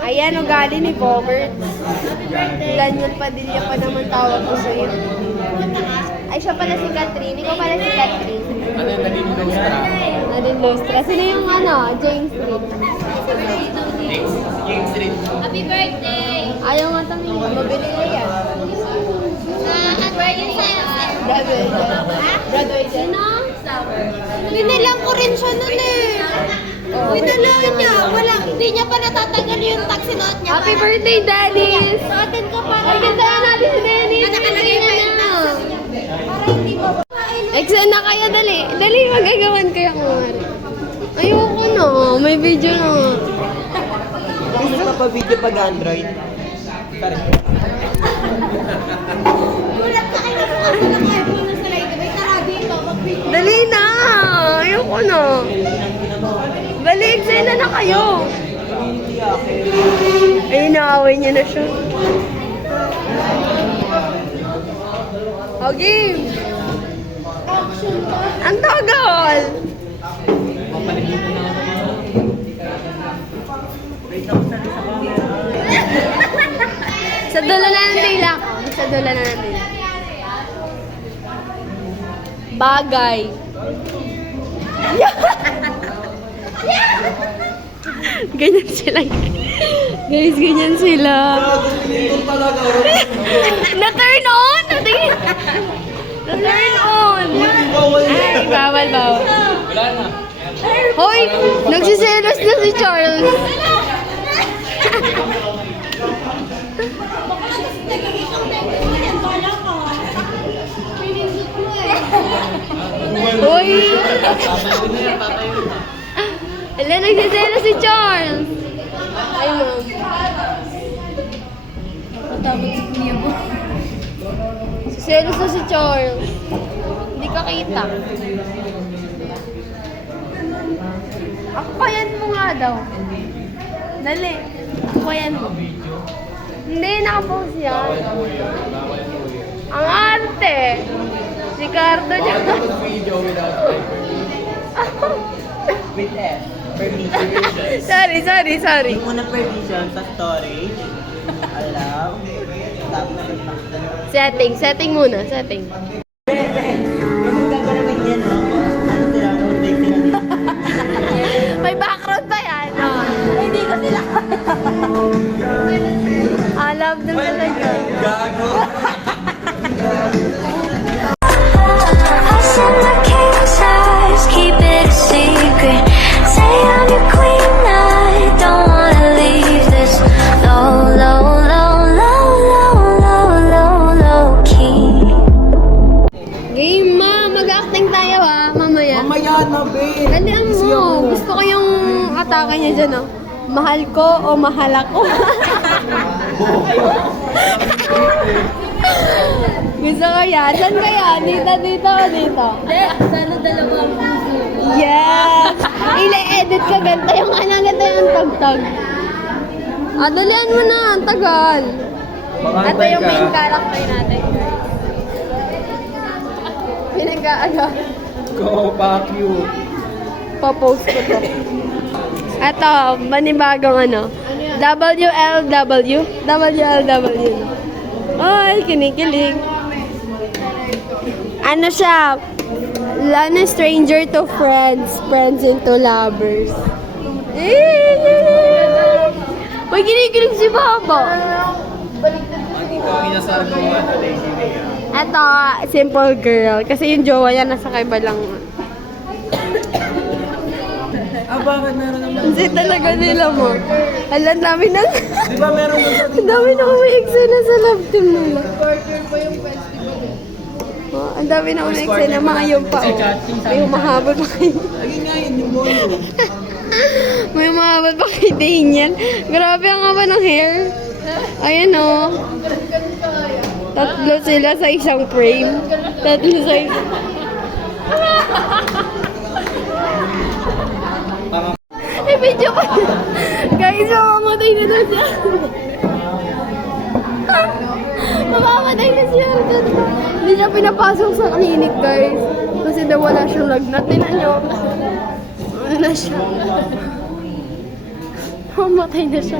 Ayan, ugali ni Bobert. Daniel Padilla pa naman tawag ko sa'yo. Ay, siya pala si Catherine. Ikaw pala si Catherine. Ano yung naging Lustra? Nadine Lustra. Sino yung James Street? James Street. Happy birthday! Ayaw nga tumingin. Mabili na yan. At birthday sa'yo. Graduated. Sino? Pinalang ko rin siya nun eh. Pinalang niya. Wala. Hindi niya pa natatanggal yung tag sinuot niya. Happy birthday, Dennis! Suotin ko para. Ay, ganda natin si Dennis. Nakalagay pa yung tag sa niya. Para hindi mo. Exen na kayo, dali. Dali, magagawan kayo kumari. Ayoko na. May video na. Bakit pa pa video pag Android? Gulat ka kayo kasi ng iPhone na sa light. May tara dito. Mag-video. Dali na. Ayoko na. Balik, exen na kayo. Ay, naaway niya na siya. Okay. Ang tagal. Sa dulo na ng dila. Sa dulo na ng dila. Bagay. Ganyan sila. Guys, ganyan sila. Na-turn on! Na-turn on! Ay, bawal. Wala na. Hoy! Nagsiselos na si Charles. Hoy! Ala, nagsiselos si Charles. Ay, ma'am. Matapos niya mo. Siselos na si Charles. Hindi ka kita. Ako pa yan mo nga daw. Dali. Ako pa yan mo. Hindi, nakapost yan. Ang arte. Si Cardo niya. Video without with F. Permission. Sorry. Yung muna permission sa storage. Allow. Tapos Setting muna. Yung gagawin niya, no? Ano sila? May background pa yan. Hindi ko sila. Love them talaga. Gago. I send my king size, keep it a secret. Say I'm your queen, I don't wanna leave this low key. Game, ma. Mag-acting tayo, mamaya. Mamaya na, babe. Dalian mo. Gusto ko yung atake niya dyan, Mahal ko o mahal ako. Gusto ko yan. Saan kaya? Dito. Sana dalawang puso. Yes! Ile-edit ka ganda yung ganda yung tagtag. Dalian mo na. Ang tagal. Ito yung main character natin. Go back you. Pa-post ko to. Ito, manibagong WLW. WLW. Ay, kinikilig. Ano siya? Stranger to friends, friends into lovers. May kinikilig si Baba. Ito ang inasargawan na Lady Mia. Ito, simple girl. Kasi yung jowa niya nasa kaiba lang. Bakit meron naman? Kasi talaga nila mo. Alam namin na. Di ba meron doon sa Ang dami na umiiksena sa love team nila. Oh, ang dami na umiiksena. Mga yung pa. May humahaba pa kayo. Ayun nga yun, yung bono. May humahaba pa kay Daniel. Grabe ang haba ng hair. Ayan o. Tatlo sila sa isang frame. Tatlo sa isang... May video pa. Guys, mamamatay na daw siya. Mamamatay na siya. Hindi siya pinapasok sa clinic, guys. Kasi daw wala siyang lagnat. Tingnan nyo. Ano na siya? Mamatay na siya.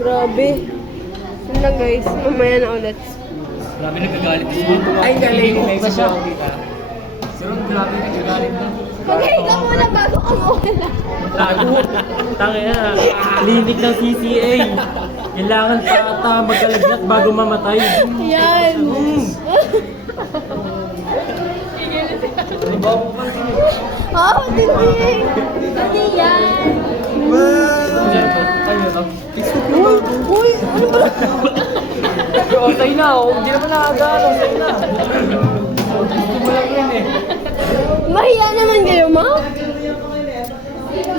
Grabe. Yun lang guys, mamaya na ulit. Grabe nagagalit si Ron. Ay, galing ba siya? Si Ron, grabe nagagalit na. Maghiga muna bago ka mawala. Tago. Tangina. Klinik ng CCA. Kailangan pa magkalaglat bago mamatay. Yan. Oh, hindi. Hindi yan. Uy, ano ba? Okay na, hindi naman nakagano. Okay na. Gusto mo lang rin eh. Mahiya naman kayo, ma?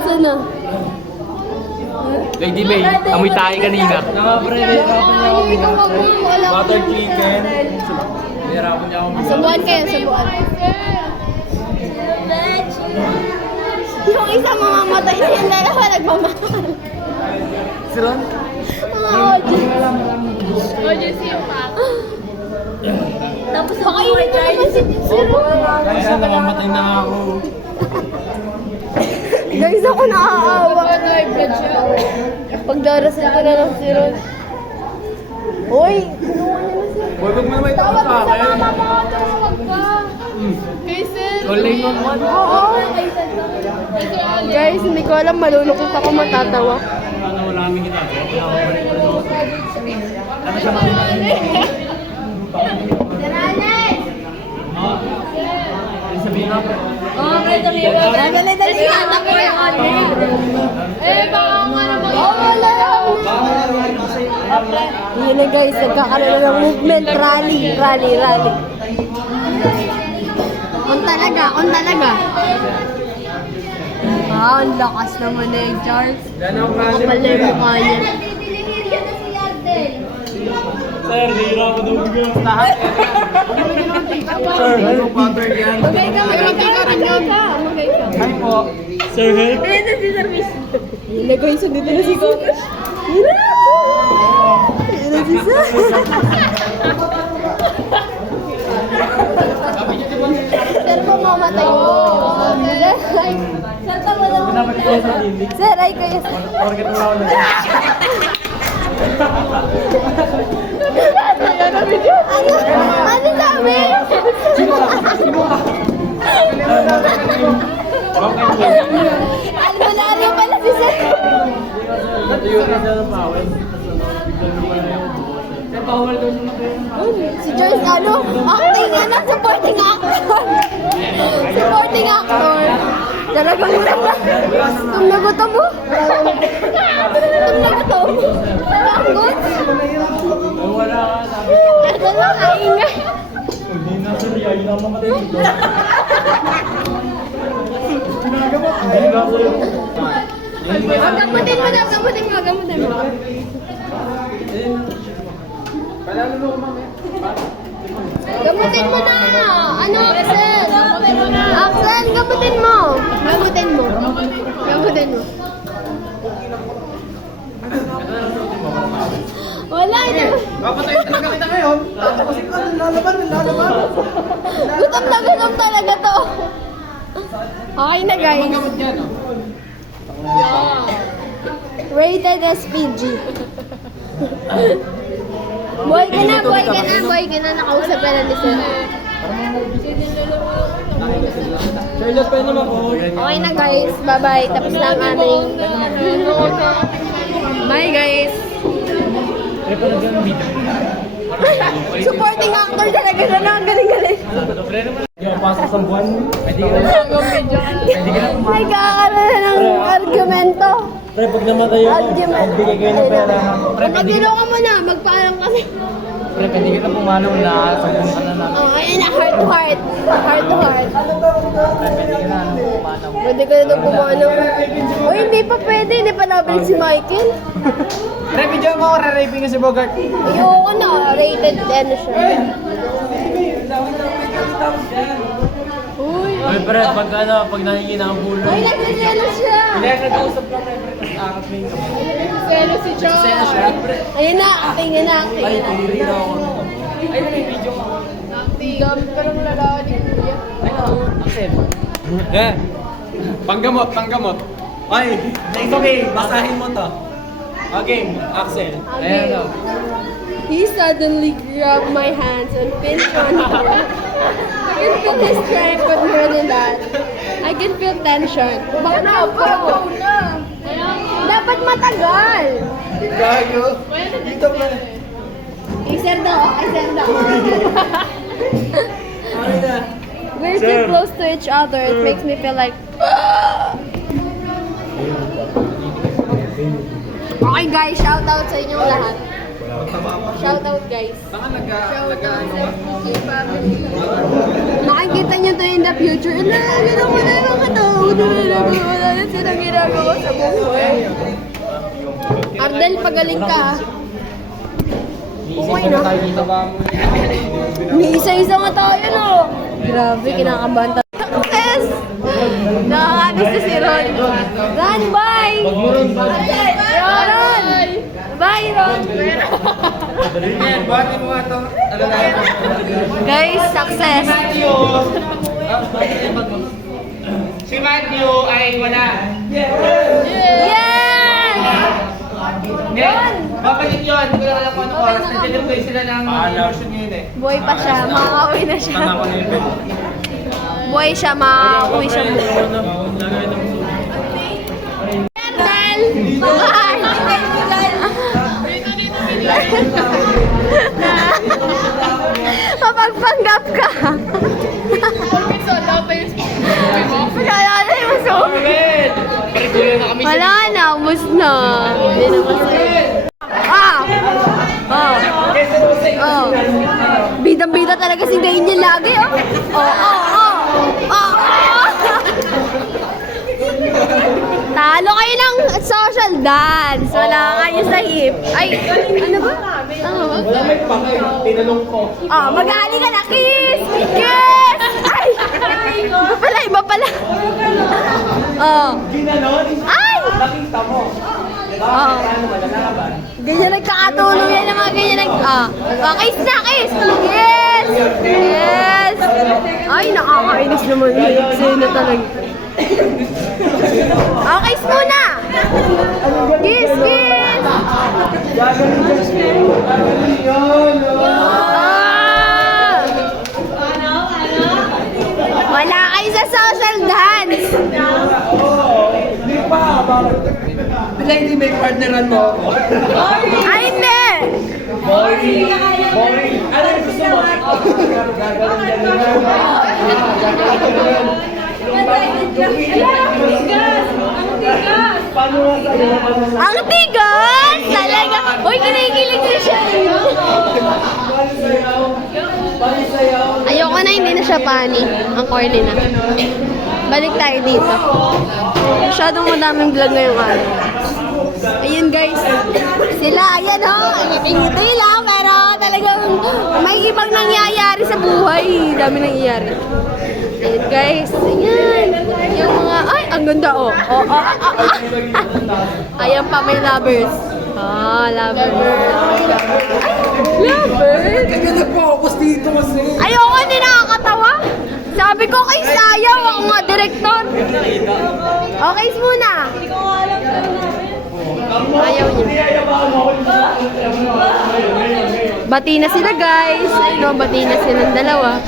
Sana? Lady May, amoy tayo kanina. Nakaprivate ako niya ako. Ikaw wag mo. Wala ko. Butter chicken. Nahirapan niya akong Subuan kayo, subuan. Yung isa mamamatay na yung dalawa nagmamahal. Si Ron? Mga audience yung pa. Tapos pakainin mo naman si Ron. Guys, namamatay na ako. Guys, ako naaawa. Pagdarasal ko na lang si Ron. Hoy, kinuha niya na siya. Huwag mo naman ito sa akin. Tumawag ka. Online naman. Oo. Guys, hindi ko alam, malulungkot ako matatawa. Ano, wala kami ginagawa. Ano siya makikita? Sabihin nga po. Dali. Hanap ko yung Baka nga naman. wala. Yun na guys, nagkakaroon na ng movement. Rally. On talaga. Ang lakas naman eh, Charles. Kapal na yung mukha niya. Nagdideliverya na si Yardel. Sir, nahirapan daw bigyan. Lahat. Sir, ano pattern yan? Magay ka. Hi po. Sir, help. Ayun na si Service. Yun na guys, dito na si Coach. Yun na si Sir. Sir, mamamatay mo. Sir, tama na. Pinapalik ko sa TV. Sir, ay kayo. Porket wala ko na. Ano sabi? Almanaryo pala si Sir. Yung isa ng pawis. Biglang naman na yung Sir, bawal daw nyo na kayo. Si Joyce, supporting actor. Supporting actor. Talagang gutom na gutom mo. Gutom na gutom. Panggot. Wala ka sabi. Ito lang, kaingay. Hindi na sir, yun ang mamatay dito. Hindi na sir. Gamutin mo na, gamutin mo. Gamutin mo na! Ano, Axel? Axel, gamutin mo! Gamutin mo. Wala, ito. Papatay talaga kita ngayon. Tatapasin ko, lalaban. Gutom na gutom talaga to. Okay na, guys. Rated SPG. Boy ka na. Nakausap ka na ni Sir. Charlotte, pwede naman po. Okay na, guys. Bye-bye. Tapos na ang aming... Bye, guys. Eh, parang ganun video. Supporting actor talaga na. Ang galing-galing. Hindi ako pasok sa buwan. Pwede ka na. Nagkakaroon ng argumento. Pre, pag namatay ako, magbigay kayo ng pera. Pre, pwede Magtulungan mo na. Magpaalam kasi. Pre, pwede ka na pumalo na. Sabihin ka na namin. Oh, ayun na. Heart to heart. Heart to heart. Pre, pwede ka na pumalo. Pwede ka na daw pumano. Uy, hindi pa pwede. Hindi pa nabalik si Michael. Pre, video mo ako, re-raping ka si Bogart. Ayoko na. Rated ano siya. Uy. Uy, pre, pag nahingi na ang bulo. Uy, nagsaselo siya. Hindi, nag-uusap lang, pre. Tapos angat mo yung kamay. Selo si John. Seno siya, pre. Ayun na. Acting na. Ay, tumira ako. Ay, nag-video ka. Dami ka lang lalaki ni Kuya. Ay, no. Axel. Yeah. Panggamot. Ay, it's okay. Basahin mo to. Okay, Axel. Ayan o. He suddenly grabbed my hands and pinched on me. I can feel his strength, but more than that, I can feel tension. Baka nakaupo. Dapat matagal. Gago. Dito ba? Iser daw. Ano na? We're too close to each other. It makes me feel like... Okay guys, shout out sa inyong lahat. Shout out guys. Nakikita nyo to in the future. Gano'n ko na yung katawag. Wala na silang ginagawa sa buhay. Ardel, pagaling ka. Okay na. May isa-isa nga tayo, no? Grabe, kinakabahan tayo. Yes! Nakakagusto si Ron. Ron, bye! Ron! Bye, Ron! Buhatin mo nga to. Ano na? Guys, success! Si Matthew ay wala. Yes! Yan! Babalik yun. Hindi ko lang alam kung anong oras. Nag-deliver sila ng version yun eh. Buhay pa siya, makakauwi na siya. Tama ko na yun. Buhay siya, makakauwi siya muna. Ardel! Bye! Mapagpanggap ka! Kaya na yung Wait! Parikulo na kami. wala na, ubus na. Hindi na kasi. Oh. Bidang-bida talaga si Daniel lagi, oh. Talo kayo ng social dance. Wala kayo sa hip. Ay, ano ba? Wala may pangay. Tinanong ko. Mag-aali ka na. Kiss! Ay! Iba pala. Ginanon? Ay! Nakita mo. Diba? Ano malalaban? Ganyan nagkakatulong yan ng mga ganyan kiss na, kiss! Yes! Ay, nakakainis naman yun. Sino talaga? Kiss muna! Kiss! Wala kayo sa social dance! Hindi pa. Bila hindi may partneran mo. Ay, hindi! Boring. Ano yung gusto mo? Paano nga sa'yo? Ang tigas! Talaga! Uy, kinikilig na siya! Ayoko na, hindi na siya pani. Ang corny na. Balik tayo dito. Masyadong madaming vlog ngayong araw. Ayun guys. Sila, ayan ho. Ngiti lang, pero talagang may ibang nangyayari sa buhay. Dami nangyayari. Ayun guys. Ayan. Yung mga, ay, ang ganda oh. Ayan pa, may lovers. Lovers. Lovers? Kaya nag-focus dito kasi. Ayoko, hindi nakakatawa. Sabi ko kay Sayaw, ako nga direktor. Okay, muna. Ayaw niya. Bati na sila guys. Ayun, bati na silang dalawa.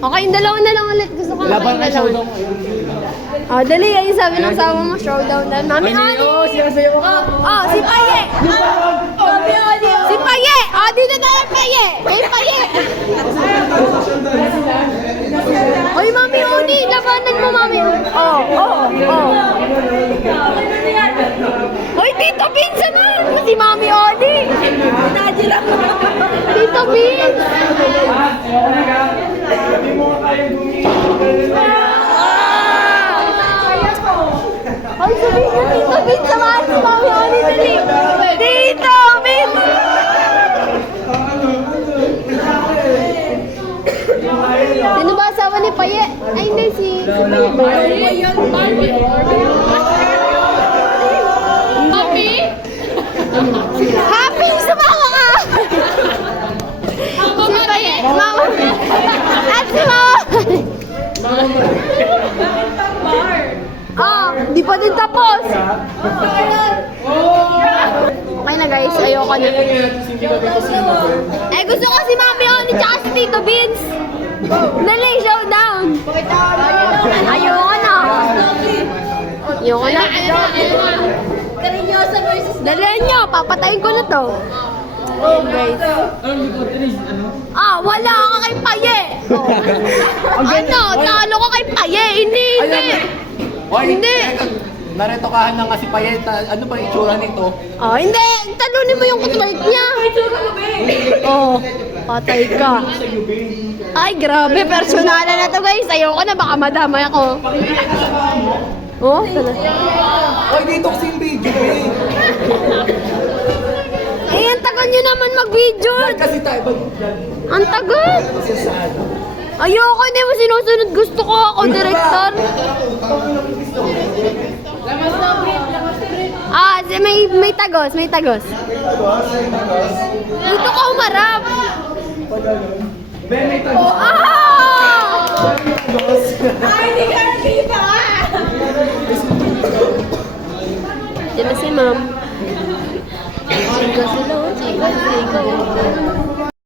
Okay, yung dalawa na lang ulit. Gusto ko Laban na ka showdown. Dali. Ayun sabi ng sama mo, showdown na. Mami, sinasayaw ka. si Paye! Si Paye! Dito tayo, Paye! May Paye! Oy, Mami Oni! Labanan mo, Mami! Oy, Tito Vince naman! Si Mami Oni! Tito Vince! Hindi mo tayo Ay, sabihin mo, Tito Vince! Samahan si Mami Oni, dali! Tito Vince! Sino ba asawa ni Paye? Ay, hindi si Paye. Happy! Sumama ka! Si Paye! Mama! Di pa din tapos. Okay na guys, ayoko na. Eh, gusto ko si Mami Oni tsaka si Tito Vince. Dali, showdown. Ayoko na. Ayoko na. Karinyosa versus Dalihan nyo, papatayin ko na to. Oh, guys. Ah, wala ka kay Paye. Oh. Ano, talo ka kay Paye. Hindi. Hindi. Naretokahan na nga si Payet. Ano ba itsura nito? Oh, hindi. Talunin mo yung kutrike niya. Oh, patay ka. Ay, grabe. Personalan na to, guys. Ayoko na. Baka madamay ako. Oh, talaga. Oy, dito kasi yung video eh. Eh, ang tagal nyo naman mag-video. Kasi tayo ba? Ang tagal. Ayoko, hindi mo sinusunod. Gusto ko ako, director. Ah, may tagos, may tagos. Dito ka umarap. May tayo. Oh, ah! Ay, hindi ka nakita! Diyan na si ma'am. Sigaw sila, oh. Sigaw.